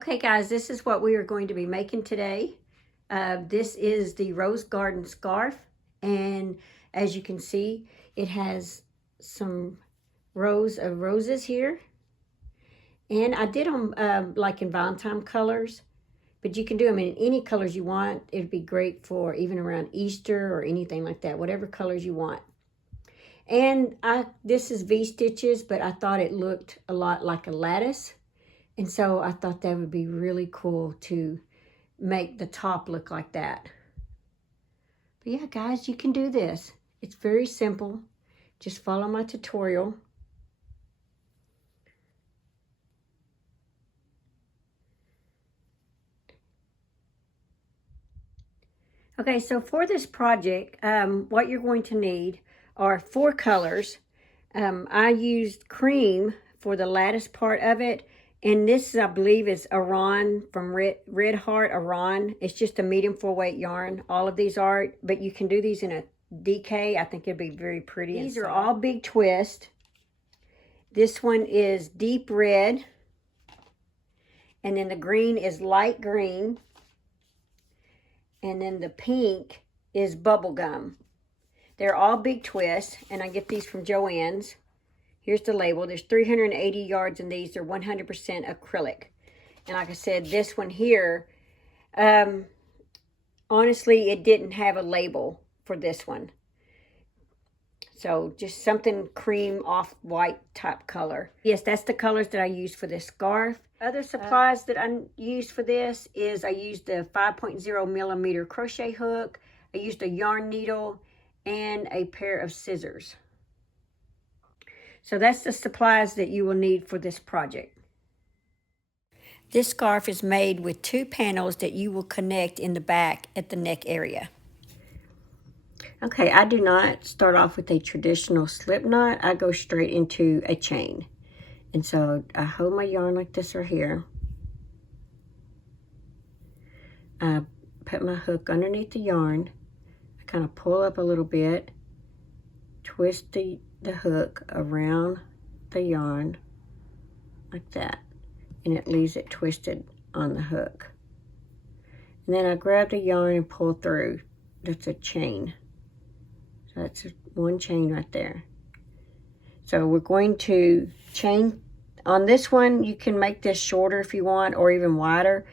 Okay guys, this is what we are going to be making today. This is the Rose Garden scarf, and as you can see, it has some rows of roses here, and I did them like in Valentine colors, but you can do them in any colors you want. It'd be great for even around Easter or anything like that, whatever colors you want. And this is V-stitches, but I thought it looked a lot like a lattice, and so I thought that would be really cool to make the top look like that. But yeah, guys, you can do this. It's very simple. Just follow my tutorial. Okay, so for this project, what you're going to need are 4 colors. I used cream for the lattice part of it. And this, I believe, is Aran from Red Heart Aran. It's just a medium 4-weight yarn. All of these are, but you can do these in a DK. I think it'd be very pretty. These are all big twist. This one is deep red. And then the green is light green. And then the pink is bubblegum. They're all big twists, and I get these from Joann's. Here's the label. There's 380 yards in these. They're 100% acrylic. And like I said, this one here, honestly, it didn't have a label for this one. So just something cream off-white type color. Yes, that's the colors that I used for this scarf. Other supplies that I used for this is I used a 5.0 millimeter crochet hook. I used a yarn needle and a pair of scissors. So that's the supplies that you will need for this project. This scarf is made with 2 panels that you will connect in the back at the neck area. Okay, I do not start off with a traditional slip knot. I go straight into a chain. And so I hold my yarn like this right here. I put my hook underneath the yarn. I kind of pull up a little bit, twist the hook around the yarn like that, and it leaves it twisted on the hook. And then I grab the yarn and pull through. That's a chain. So that's one chain right there. So we're going to chain on this one. You can make this shorter if you want, or even wider.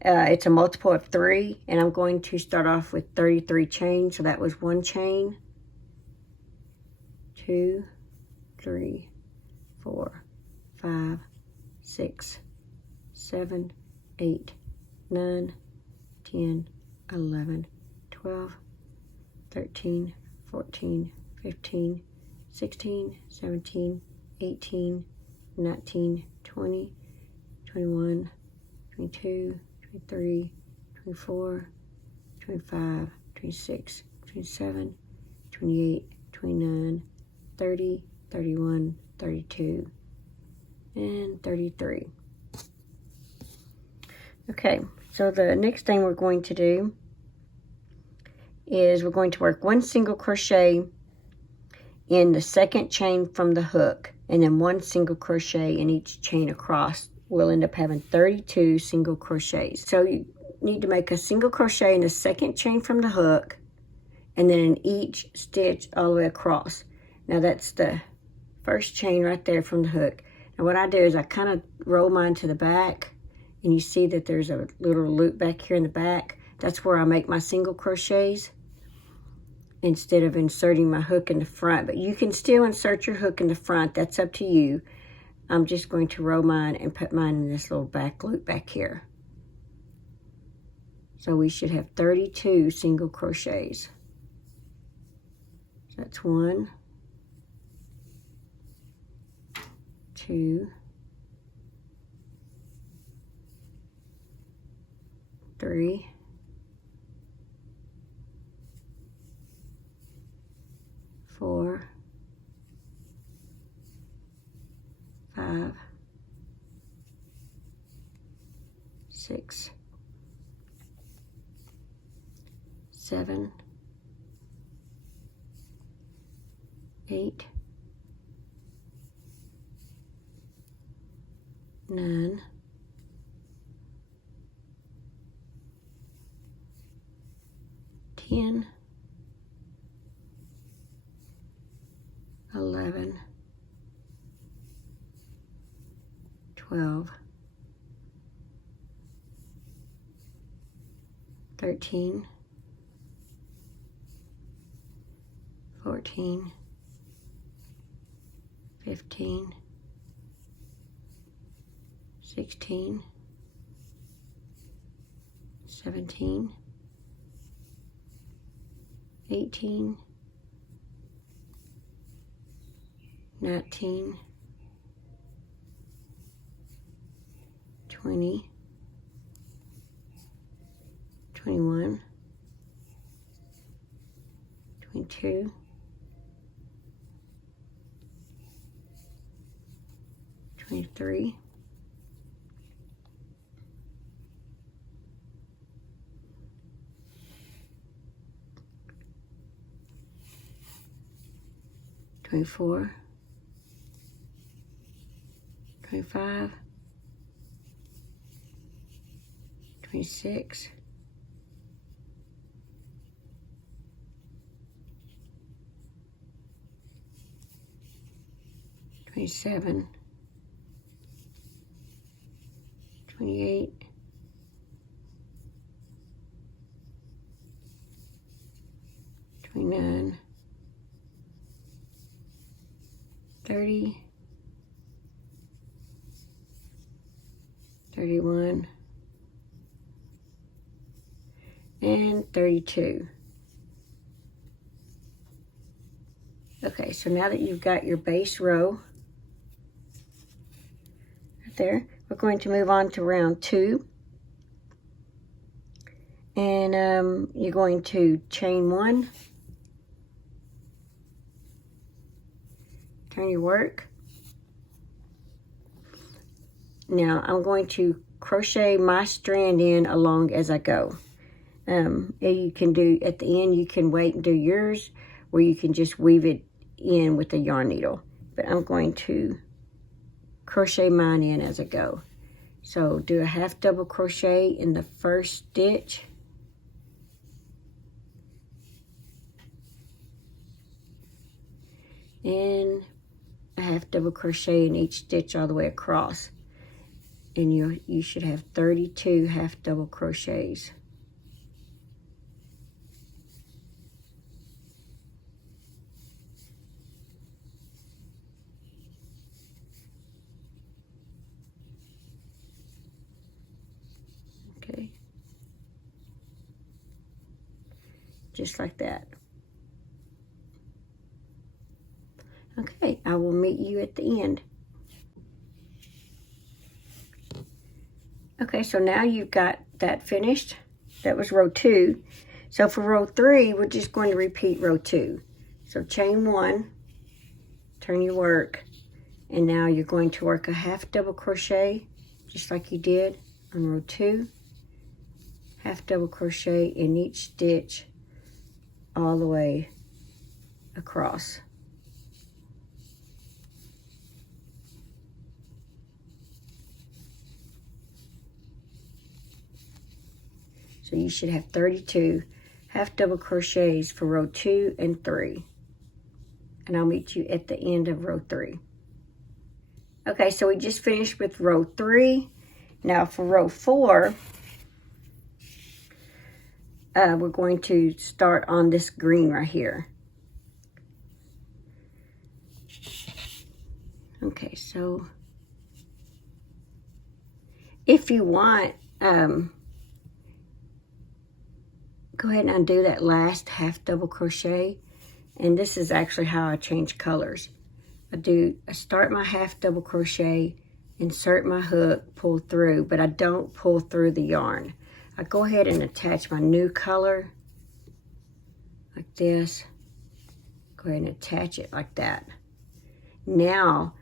It's a multiple of 3, and I'm going to start off with 33 chains. So that was 1 chain, 2, 3, 4, 5, 6, 7, 8, 9, 10, 11, 12, 13, 14, 15, 16, 17, 18, 19, 20, 21, 22, 23, 24, 25, 26, 27, 28, 29, 30, 31, 32, and 33. Okay, so the next thing we're going to do is we're going to work 1 single crochet in the 2nd chain from the hook, and then 1 single crochet in each chain across. We'll end up having 32 single crochets. So you need to make a single crochet in the 2nd chain from the hook, and then in each stitch all the way across. Now that's the 1st chain right there from the hook. Now what I do is I kind of roll mine to the back, and you see that there's a little loop back here in the back. That's where I make my single crochets instead of inserting my hook in the front. But you can still insert your hook in the front. That's up to you. I'm just going to roll mine and put mine in this little back loop back here. So we should have 32 single crochets. So that's 1, 2, 3, 4, 5, 6, 7, 8, 9, 10, 11, 12, 13, 14, 15, 16, 17, 18, 19, 20, 21, 22, 23, 24, 25, 26, 27, 28, 29, 30, 31, and 32. Okay, so now that you've got your base row right there, we're going to move on to round 2. And you're going to chain 1, turn your work. Now I'm going to crochet my strand in along as I go. You can do, at the end, you can wait and do yours, or you can just weave it in with the yarn needle. But I'm going to crochet mine in as I go. So do a half double crochet in the first stitch. And a half double crochet in each stitch all the way across. And you should have 32 half double crochets. Okay. Just like that. Okay, I will meet you at the end. Okay, so now you've got that finished. That was row 2. So for row 3, we're just going to repeat row 2. So chain 1, turn your work, and now you're going to work a half double crochet, just like you did on row 2. Half double crochet in each stitch all the way across. So you should have 32 half double crochets for row 2 and 3. And I'll meet you at the end of row 3. Okay, so we just finished with row 3. Now for row 4, we're going to start on this green right here. Okay, so if you want, go ahead and undo that last half double crochet. And this is actually how I change colors. I start my half double crochet, insert my hook, pull through, but I don't pull through the yarn. I go ahead and attach my new color like this. Go ahead and attach it like that. Now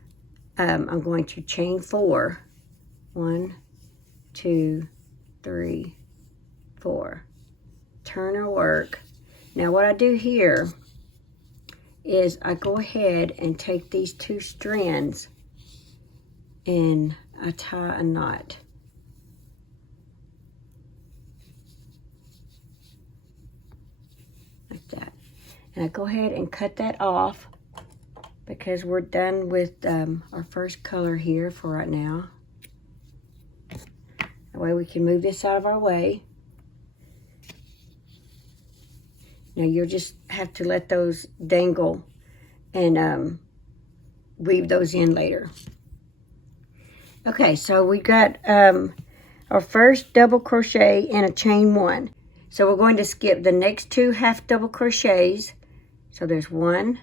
I'm going to chain 4. 1, 2, 3, 4. Turn or work. Now what I do here is I go ahead and take these 2 strands and I tie a knot. And I go ahead and cut that off because we're done with our first color here for right now. That way we can move this out of our way. Now you'll just have to let those dangle and weave those in later. Okay, so we got our first double crochet and a chain 1. So we're going to skip the next 2 half double crochets. So there's 1,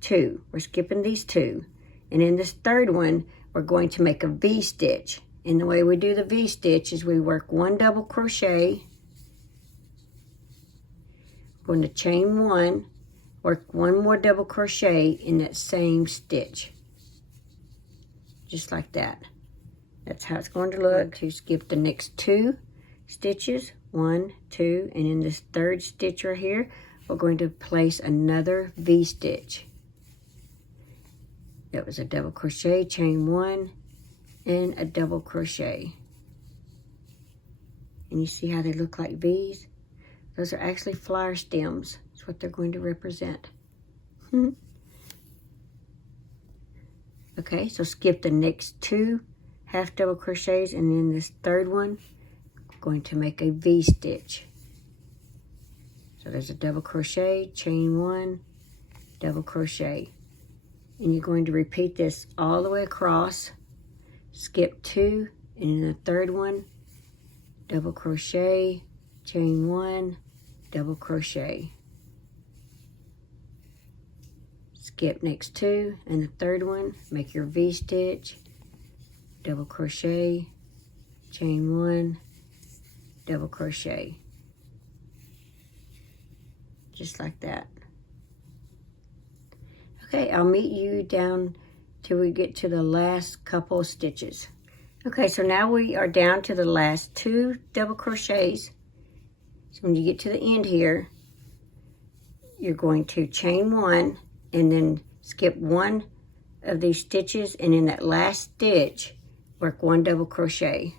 2. We're skipping these 2. And in this third one, we're going to make a V-stitch. And the way we do the V-stitch is we work 1 double crochet, going to chain 1, work 1 more double crochet in that same stitch. Just like that. That's how it's going to look. To skip the next 2 stitches, 1, 2, and in this third stitch right here, we're going to place another V-stitch. That was a double crochet, chain 1, and a double crochet. And you see how they look like V's? Those are actually flower stems. That's what they're going to represent. Okay, so skip the next 2 half double crochets, and in this third one, I'm going to make a V-stitch. So there's a double crochet, chain 1, double crochet. And you're going to repeat this all the way across. Skip 2, and in the third one, double crochet, chain 1, double crochet. Skip next 2, and the third one, make your V-stitch, double crochet, chain 1, double crochet. Just like that. Okay, I'll meet you down till we get to the last couple of stitches. Okay, so now we are down to the last 2 double crochets. So when you get to the end here, you're going to chain 1 and then skip 1 of these stitches, and in that last stitch, work 1 double crochet.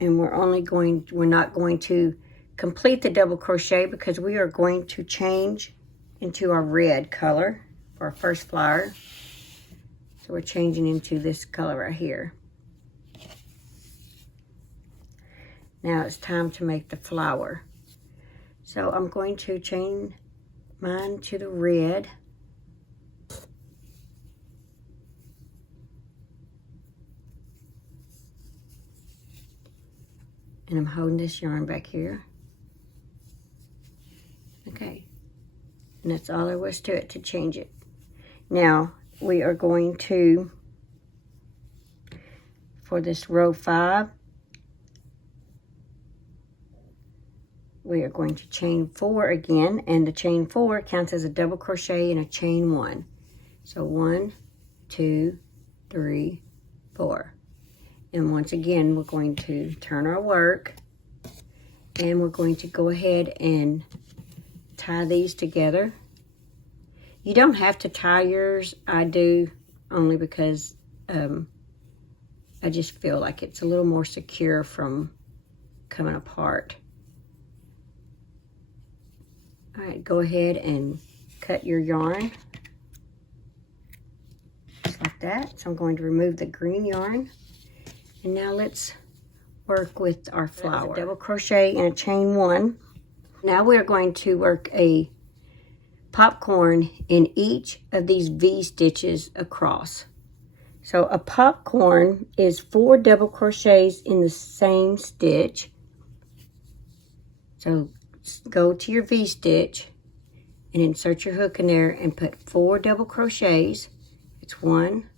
And we're not going to complete the double crochet because we are going to change into our red color for our first flower. So we're changing into this color right here. Now it's time to make the flower. So I'm going to chain mine to the red. And I'm holding this yarn back here. Okay. And that's all there was to it to change it. Now, we are going to, for this row 5, we are going to chain 4 again, and the chain 4 counts as a double crochet and a chain 1. So 1, 2, 3, 4. And once again, we're going to turn our work, and we're going to go ahead and tie these together. You don't have to tie yours. I do, only because I just feel like it's a little more secure from coming apart. All right, go ahead and cut your yarn just like that. So I'm going to remove the green yarn, and now let's work with our flower. Double crochet and a chain 1. Now we are going to work a popcorn in each of these V stitches across. So a popcorn is 4 double crochets in the same stitch. So go to your V stitch and insert your hook in there and put 4 double crochets. It's 1,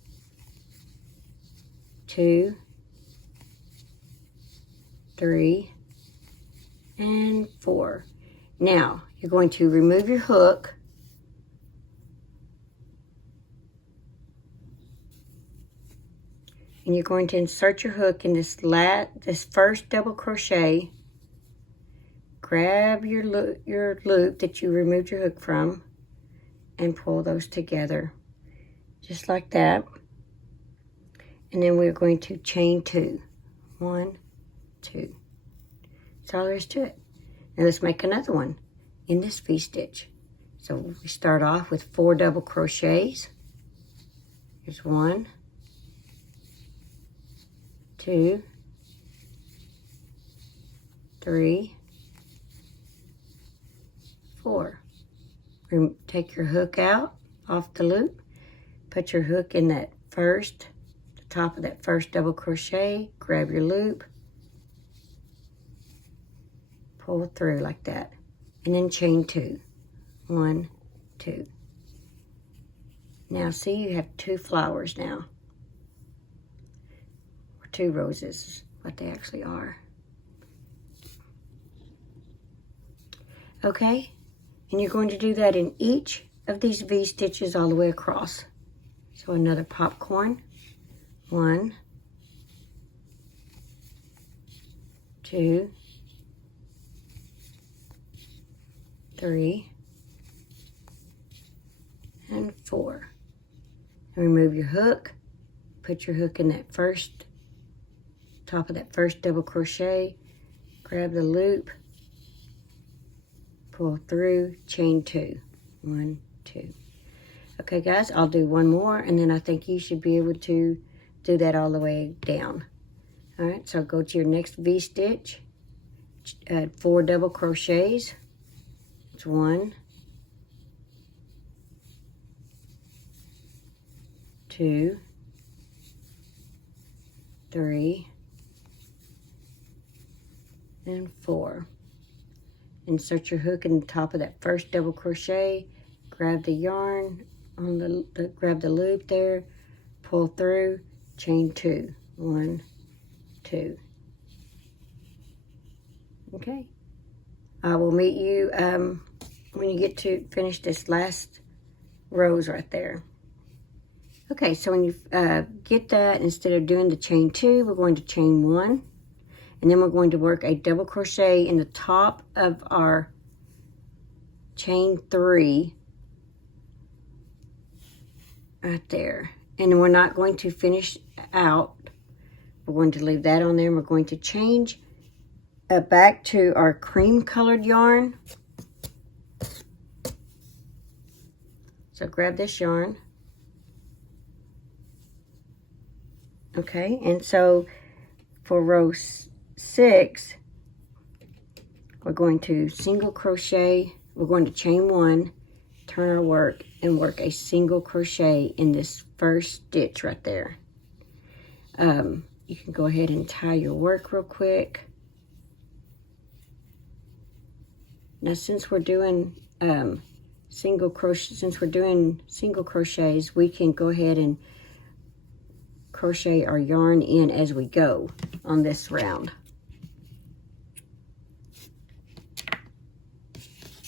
2, 3, and 4. Now you're going to remove your hook and you're going to insert your hook in this first double crochet. Grab your loop that you removed your hook from and pull those together just like that. And then we're going to chain 2. 1, 2. That's all there is to it. Now let's make another one. in this V-stitch. So we start off with 4 double crochets. Here's 1, 2, 3, 4. Take your hook out off the loop, put your hook in the top of that first double crochet, grab your loop, pull through like that, and then chain 2. 1, 2. Now see, you have 2 flowers now, or 2 roses is what they actually are. Okay, and you're going to do that in each of these V-stitches all the way across. So another popcorn. 1, 2, 3, and 4. And remove your hook. Put your hook in that top of that first double crochet. Grab the loop. Pull through, chain 2. 1, 2. Okay, guys, I'll do one more, and then I think you should be able to do that all the way down. All right, so go to your next V-stitch. Add 4 double crochets. It's 1, 2, 3, and 4. Insert your hook in the top of that first double crochet, grab the yarn on grab the loop there, pull through, chain 2. 1, 2. Okay. I will meet you when you get to finish this last rows right there. Okay, so when you get that, instead of doing the chain 2, we're going to chain 1. And then we're going to work a double crochet in the top of our chain 3 right there. And we're not going to finish out. We're going to leave that on there, and we're going to change back to our cream colored yarn. So grab this yarn. Okay, and so for row 6, we're going to single crochet. We're going to chain 1, turn our work, and work a single crochet in this first stitch right there. You can go ahead and tie your work real quick. Now, since we're doing single crochets, we can go ahead and crochet our yarn in as we go on this round.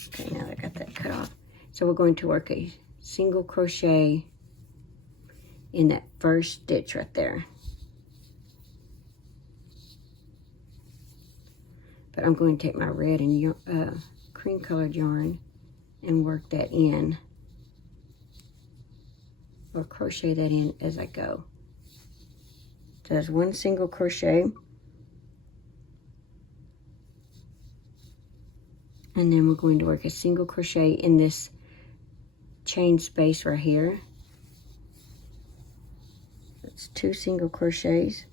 Okay, now I got that cut off. So we're going to work a single crochet in that first stitch right there. But I'm going to take my red and cream colored yarn and work that in, or crochet that in as I go. So there's 1 single crochet, and then we're going to work a single crochet in this chain space right here. That's 2 single crochets,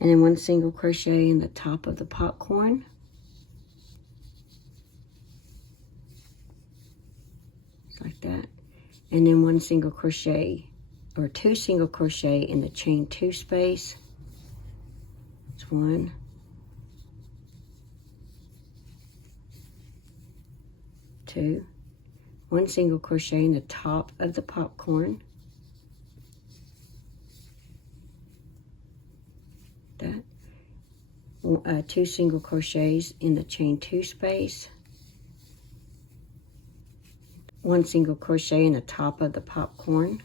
and then 1 single crochet in the top of the popcorn. Just like that. And then 1 single crochet, or 2 single crochet in the chain 2 space. It's 1, 2, 1 single crochet in the top of the popcorn. That. 2 single crochets in the chain 2 space. 1 single crochet in the top of the popcorn.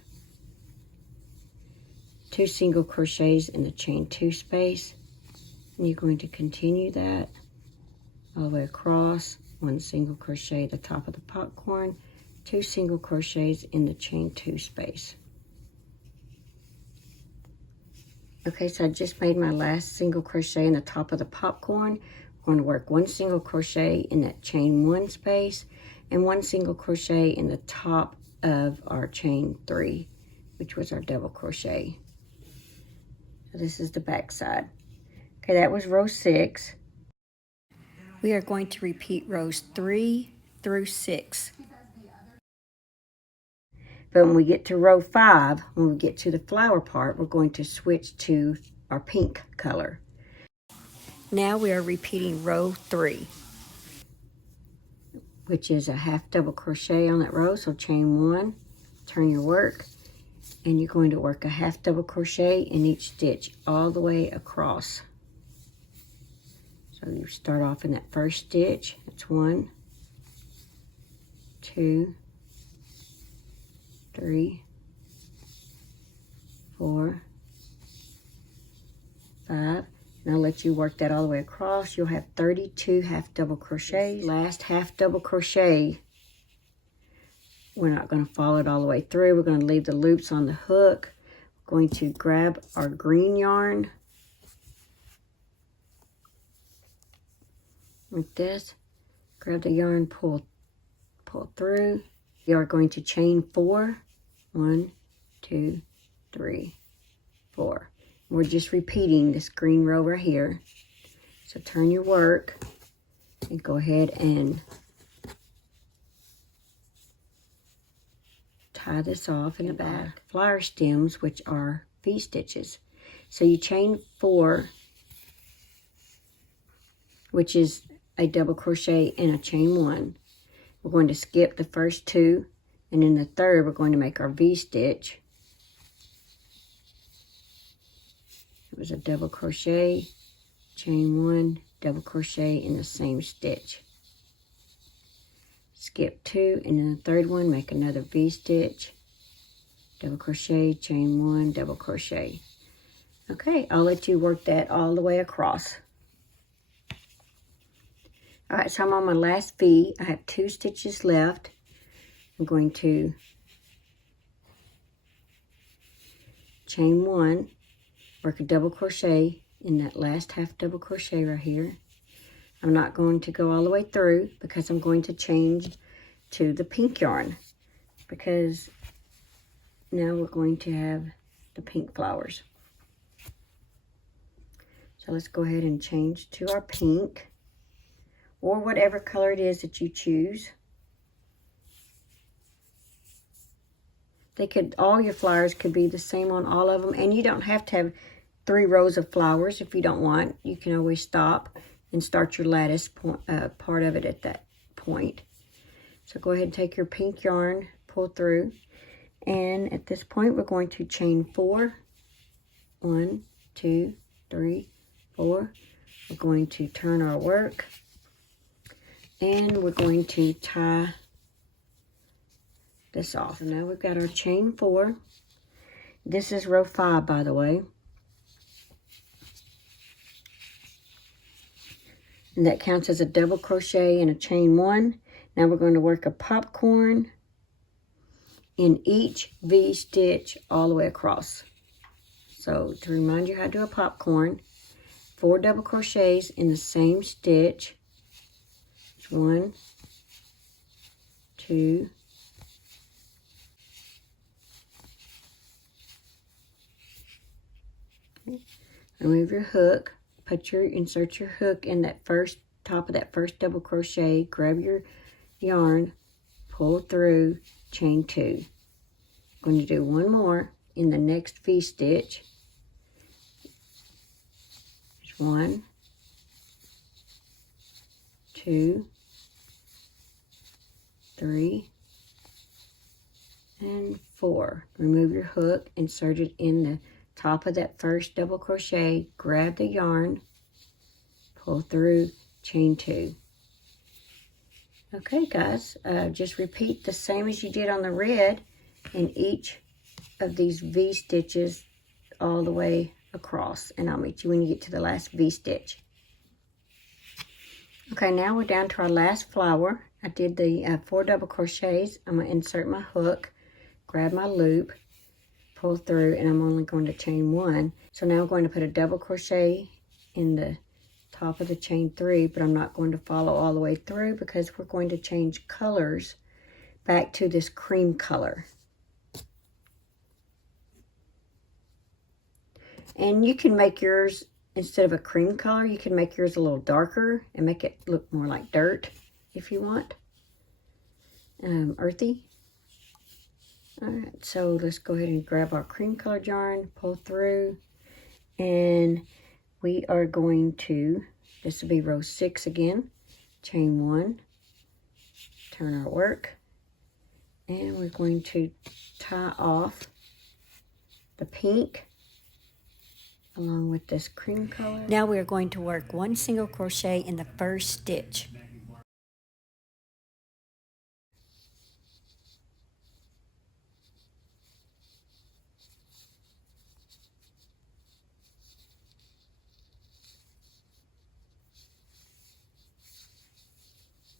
2 single crochets in the chain 2 space. And you're going to continue that all the way across. 1 single crochet at the top of the popcorn. 2 single crochets in the chain 2 space. Okay, so I just made my last single crochet in the top of the popcorn. I'm going to work 1 single crochet in that chain 1 space and 1 single crochet in the top of our chain 3, which was our double crochet. So this is the back side. Okay, that was row 6. We are going to repeat rows 3 through 6. But when we get to row 5, when we get to the flower part, we're going to switch to our pink color. Now we are repeating row 3, which is a half double crochet on that row. So chain 1, turn your work, and you're going to work a half double crochet in each stitch all the way across. So you start off in that first stitch. That's 1, 2, 3, 4, 5. And I'll let you work that all the way across. You'll have 32 half double crochets. Last half double crochet, we're not going to follow it all the way through. We're going to leave the loops on the hook. We're going to grab our green yarn like this. Grab the yarn, pull through. You are going to chain 4. 1, 2, 3, 4. We're just repeating this green row right here. So turn your work and go ahead and tie this off in the back. Flower stems, which are V-stitches. So you chain 4, which is a double crochet and a chain 1. We're going to skip the first 2, and in the third we're going to make our V-stitch. It was a double crochet, chain 1, double crochet in the same stitch. Skip 2, and in the third one make another V-stitch, double crochet, chain 1, double crochet. Okay, I'll let you work that all the way across. All right, so I'm on my last V. I have 2 stitches left. I'm going to chain 1, work a double crochet in that last half double crochet right here. I'm not going to go all the way through because I'm going to change to the pink yarn, because now we're going to have the pink flowers. So let's go ahead and change to our pink, or whatever color it is that you choose. All your flowers could be the same on all of them, and you don't have to have 3 rows of flowers if you don't want. You can always stop and start your lattice part of it at that point. So go ahead and take your pink yarn, pull through, and at this point we're going to chain 4. 1, 2, 3, 4. We're going to turn our work, and we're going to tie this off. So now we've got our chain 4. This is row 5, by the way. And that counts as a double crochet and a chain 1. Now we're going to work a popcorn in each V-stitch all the way across. So to remind you how to do a popcorn, 4 double crochets in the same stitch. 1, 2, 3. Remove your hook. Insert your hook in that top of that first double crochet. Grab your yarn, pull through, chain 2. I'm going to do 1 more in the next V-stitch. 1, 2, 3, and 4. Remove your hook, insert it in the top of that first double crochet, grab the yarn, pull through, chain 2. Okay guys, just repeat the same as you did on the red in each of these V stitches all the way across, and I'll meet you when you get to the last V stitch. Okay, now we're down to our last flower. I did the 4 double crochets. I'm going to insert my hook, grab my loop, pull through, and I'm only going to chain 1. So now I'm going to put a double crochet in the top of the chain 3, but I'm not going to follow all the way through because we're going to change colors back to this cream color. And you can make yours, instead of a cream color, you can make yours a little darker and make it look more like dirt if you want. Earthy. Alright, so let's go ahead and grab our cream color yarn, pull through, and we are going to, this will be row 6 again, chain 1, turn our work, and we're going to tie off the pink along with this cream color. Now we're going to work 1 single crochet in the first stitch.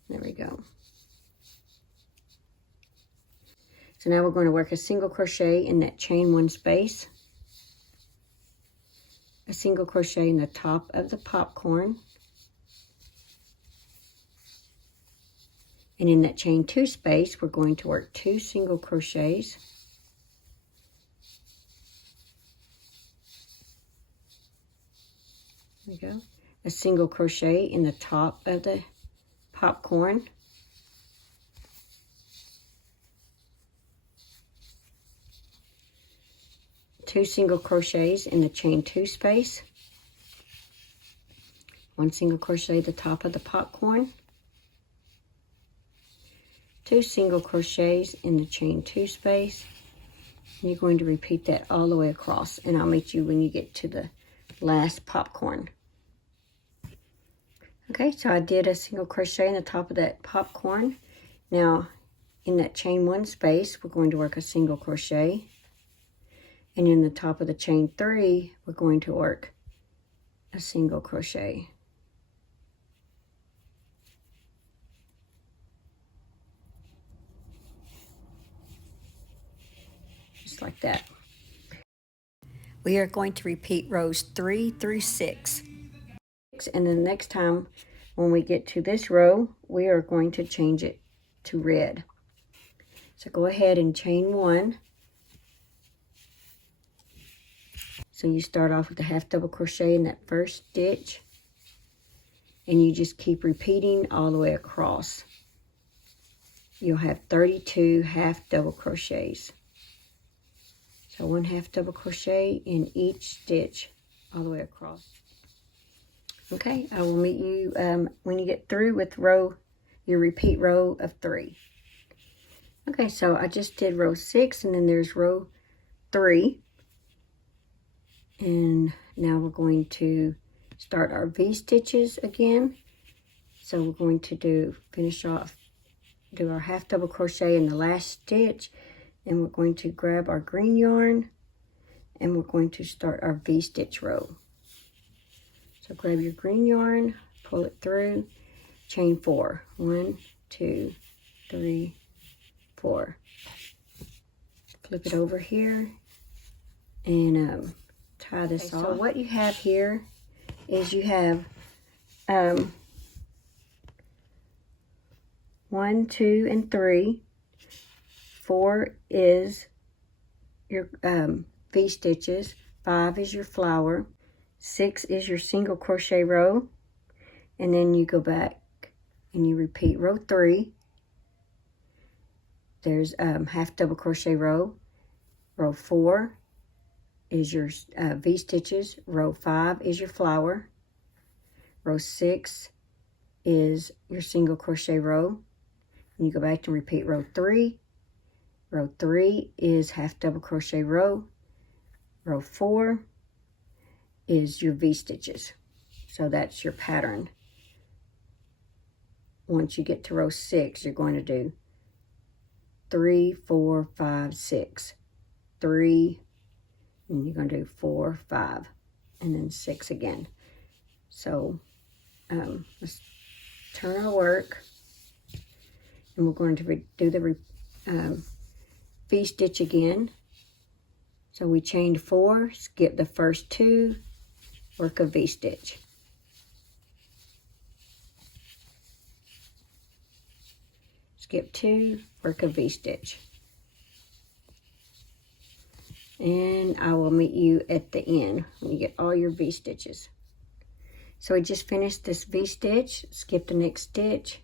There we go. So now we're going to work a single crochet in that chain 1 space, a single crochet in the top of the popcorn, and in that chain 2 space we're going to work 2 single crochets, there we go, a single crochet in the top of the popcorn, two single crochets in the chain 2 space, 1 single crochet at the top of the popcorn, 2 single crochets in the chain 2 space, and you're going to repeat that all the way across, and I'll meet you when you get to the last popcorn. Okay, so I did a single crochet in the top of that popcorn. Now, in that chain 1 space, we're going to work a single crochet. And in the top of the chain 3, we're going to work a single crochet. Just like that. We are going to repeat rows 3 through 6. And then next time when we get to this row, we are going to change it to red. So go ahead and chain 1. So you start off with a half double crochet in that first stitch, and you just keep repeating all the way across. You'll have 32 half double crochets. So 1 half double crochet in each stitch all the way across. Okay, I will meet you when you get through with your repeat row of 3. Okay, so I just did row 6, and then there's row 3. And now we're going to start our V-stitches again. So we're going to do our half double crochet in the last stitch, and we're going to grab our green yarn, and we're going to start our V-stitch row. So grab your green yarn, pull it through, chain 4. 1, 2, 3, 4. Flip it over here and tie this off. So what you have here is you have 1, 2, and 3. 4 is your V-stitches. 5 is your flower. 6 is your single crochet row, and then you go back and you repeat row 3. There's half double crochet row. Row 4 is your V-stitches. Row 5 is your flower. Row 6 is your single crochet row, and you go back and repeat row 3. Row 3 is half double crochet row. Row 4 is your V-stitches. So that's your pattern. Once you get to row 6, you're going to do 3, 4, 5, 6. 3, and you're going to do 4, 5, and then 6 again. So let's turn our work, and we're going to do the V-stitch again. So we chained 4, skip the first 2, work a V-stitch. Skip 2, work a V-stitch. And I will meet you at the end when you get all your V-stitches. So we just finished this V-stitch, skip the next stitch,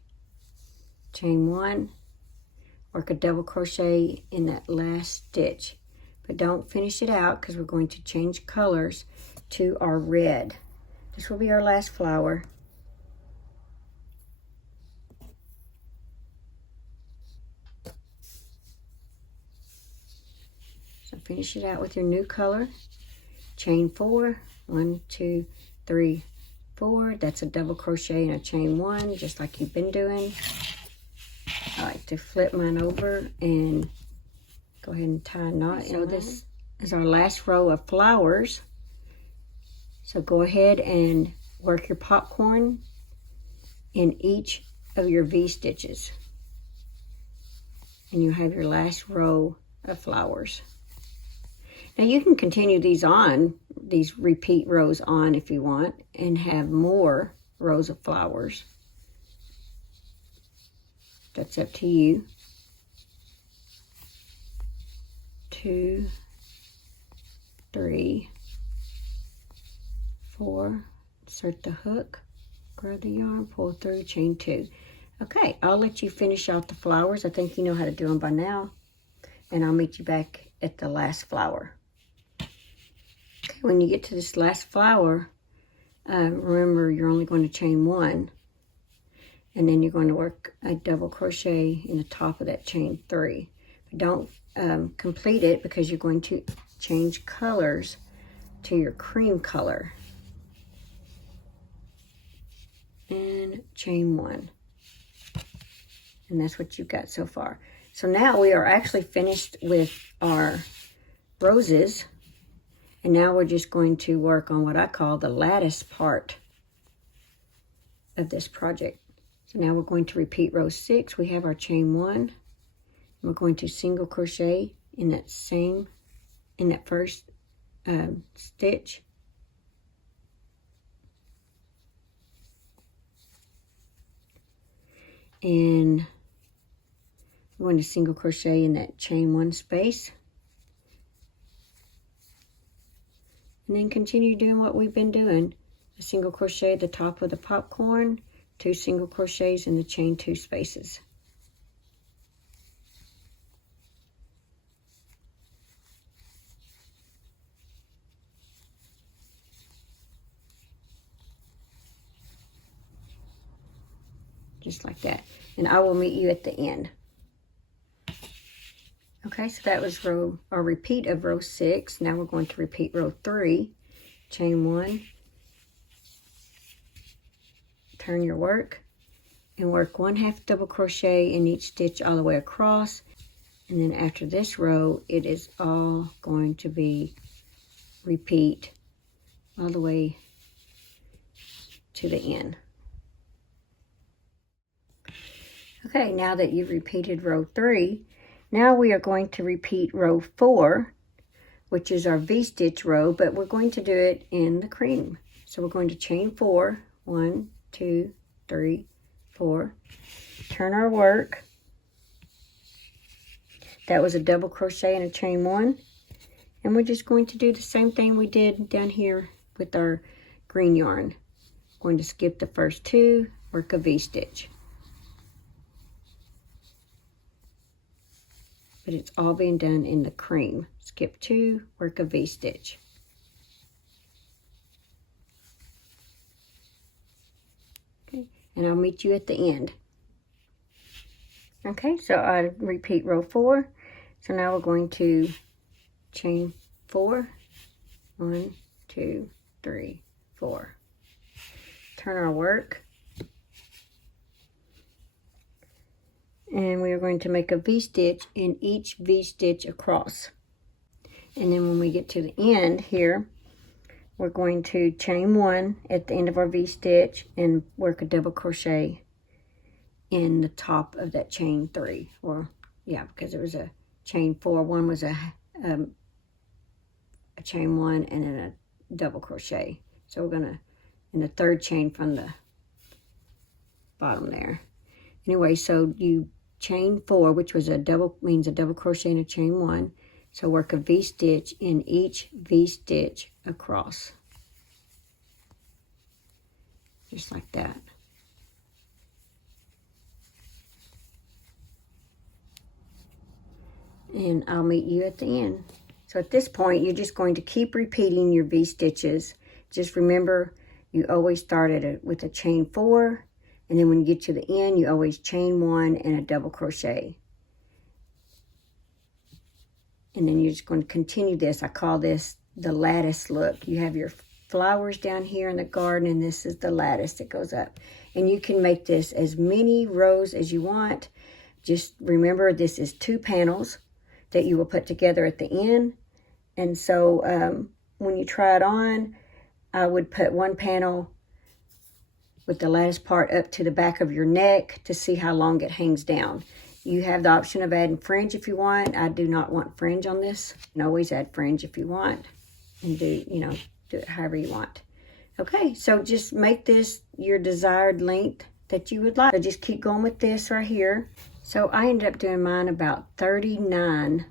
chain 1, work a double crochet in that last stitch. But don't finish it out because we're going to change colors to our red. This will be our last flower. So finish it out with your new color. Chain 4, 1, 2, 3, 4. That's a double crochet and a chain 1, just like you've been doing. I like to flip mine over and go ahead and tie a knot. So this is our last row of flowers. So go ahead and work your popcorn in each of your V-stitches. And you have your last row of flowers. Now you can continue these repeat rows on if you want, and have more rows of flowers. That's up to you. 2, 3, 4, insert the hook, grab the yarn, pull through, chain 2. Okay, I'll let you finish out the flowers. I think you know how to do them by now. And I'll meet you back at the last flower. Okay, when you get to this last flower, remember you're only going to chain 1. And then you're going to work a double crochet in the top of that chain 3. But don't complete it because you're going to change colors to your cream color. And chain 1. And that's what you've got so far. So now we are actually finished with our roses. And now we're just going to work on what I call the lattice part of this project. So now we're going to repeat row 6. We have our chain 1. We're going to single crochet in that first stitch. And we're going to single crochet in that chain 1 space. And then continue doing what we've been doing. A single crochet at the top of the popcorn, 2 single crochets in the chain 2 spaces. Just like that. And I will meet you at the end. Okay, so that was repeat of row 6. Now we're going to repeat row 3. Chain 1. Turn your work. And work 1/2 double crochet in each stitch all the way across. And then after this row, it is all going to be repeat all the way to the end. Okay, now that you've repeated row 3, now we are going to repeat row 4, which is our V-stitch row, but we're going to do it in the cream. So we're going to chain 4, 1, 2, 3, 4. Turn our work. That was a double crochet and a chain 1. And we're just going to do the same thing we did down here with our green yarn. Going to skip the first 2, work a V-stitch. But it's all being done in the cream. Skip 2, work a V-stitch. Okay, and I'll meet you at the end. Okay, so I repeat row 4. So now we're going to chain 4. 1, 2, 3, 4. Turn our work. And we are going to make a V-stitch in each V-stitch across. And then when we get to the end here, we're going to chain 1 at the end of our V-stitch and work a double crochet in the top of that chain 3. Or, yeah, because it was a chain 4. One was a a chain one, and then a double crochet. So we're gonna, in the third chain from the bottom there. Anyway, so you chain 4, which was a double, means a double crochet and a chain 1. So work a V-stitch in each V-stitch across. Just like that. And I'll meet you at the end. So at this point, you're just going to keep repeating your V-stitches. Just remember, you always start with a chain 4, and then when you get to the end, you always chain 1 and a double crochet. And then you're just going to continue this. I call this the lattice look. You have your flowers down here in the garden, and this is the lattice that goes up. And you can make this as many rows as you want. Just remember, this is 2 panels that you will put together at the end. And so when you try it on, I would put 1 panel with the lattice part up to the back of your neck to see how long it hangs down. You have the option of adding fringe if you want. I do not want fringe on this. You can always add fringe if you want, and do it however you want. Okay, so just make this your desired length that you would like. So just keep going with this right here. So I ended up doing mine about 39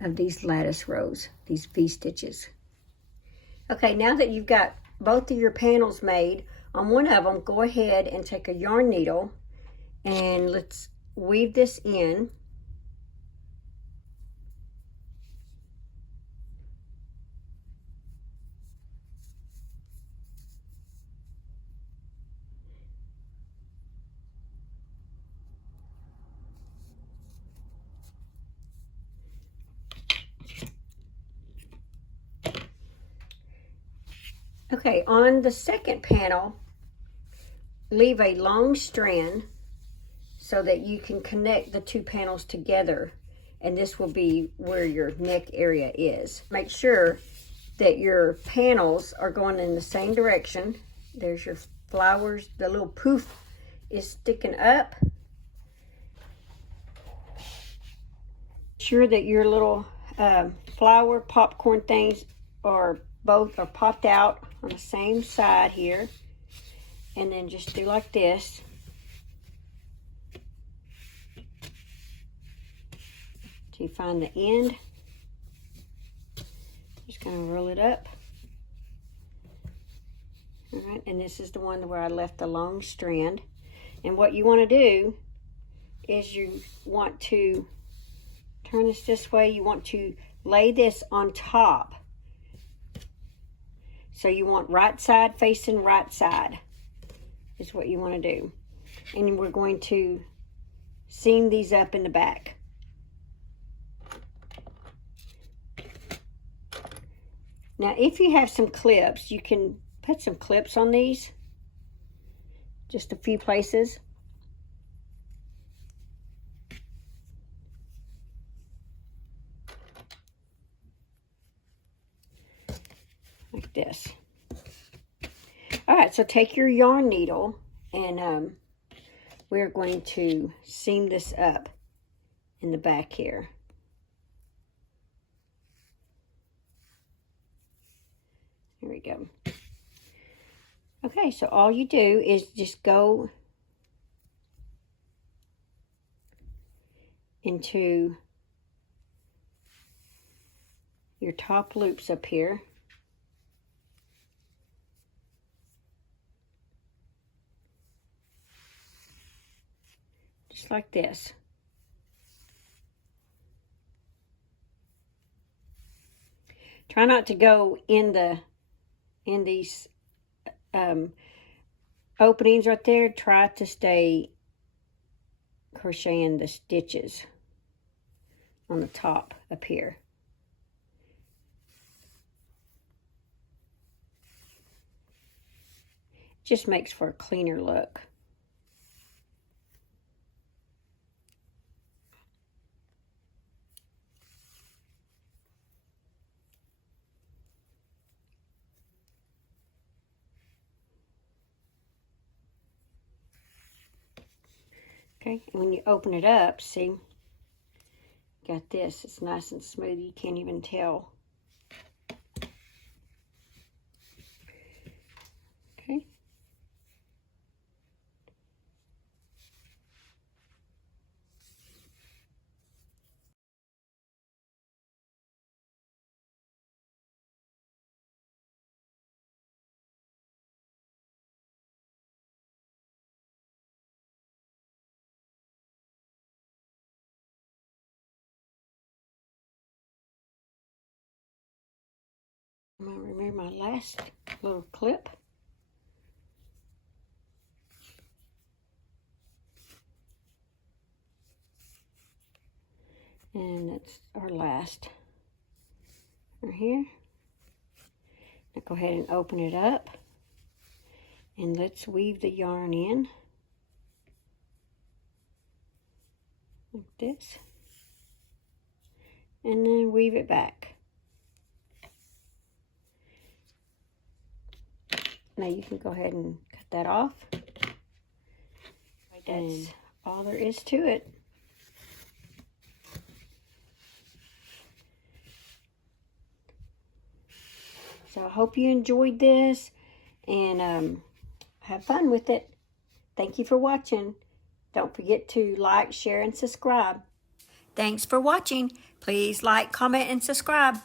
of these lattice rows, these V-stitches. Okay, now that you've got both of your panels made, on one of them, go ahead and take a yarn needle and let's weave this in. Okay, on the second panel, leave a long strand so that you can connect the 2 panels together, and this will be where your neck area is. Make sure that your panels are going in the same direction. There's your flowers, the little poof is sticking up. Sure that your little flower popcorn things are both are popped out on the same side here, and then just do like this. Till you find the end. Just gonna roll it up. All right, and this is the one where I left the long strand. And what you want to do is you want to turn this way. You want to lay this on top. So you want right side facing right side is what you want to do. And we're going to seam these up in the back. Now, if you have some clips, you can put some clips on these. Just a few places. Like this. All right, so take your yarn needle and we're going to seam this up in the back here. There we go. Okay, so all you do is just go into your top loops up here. Just like this. Try not to go in these openings right there. Try to stay crocheting the stitches on the top up here. Just makes for a cleaner look. Okay, and when you open it up, see, got this. It's nice and smooth. You can't even tell I'm going to remove my last little clip. And that's our last right here. Now go ahead and open it up. And let's weave the yarn in. Like this. And then weave it back. Now you can go ahead and cut that off. That's all there is to it. So I hope you enjoyed this and have fun with it. Thank you for watching. Don't forget to like, share, and subscribe. Thanks for watching. Please like, comment, and subscribe.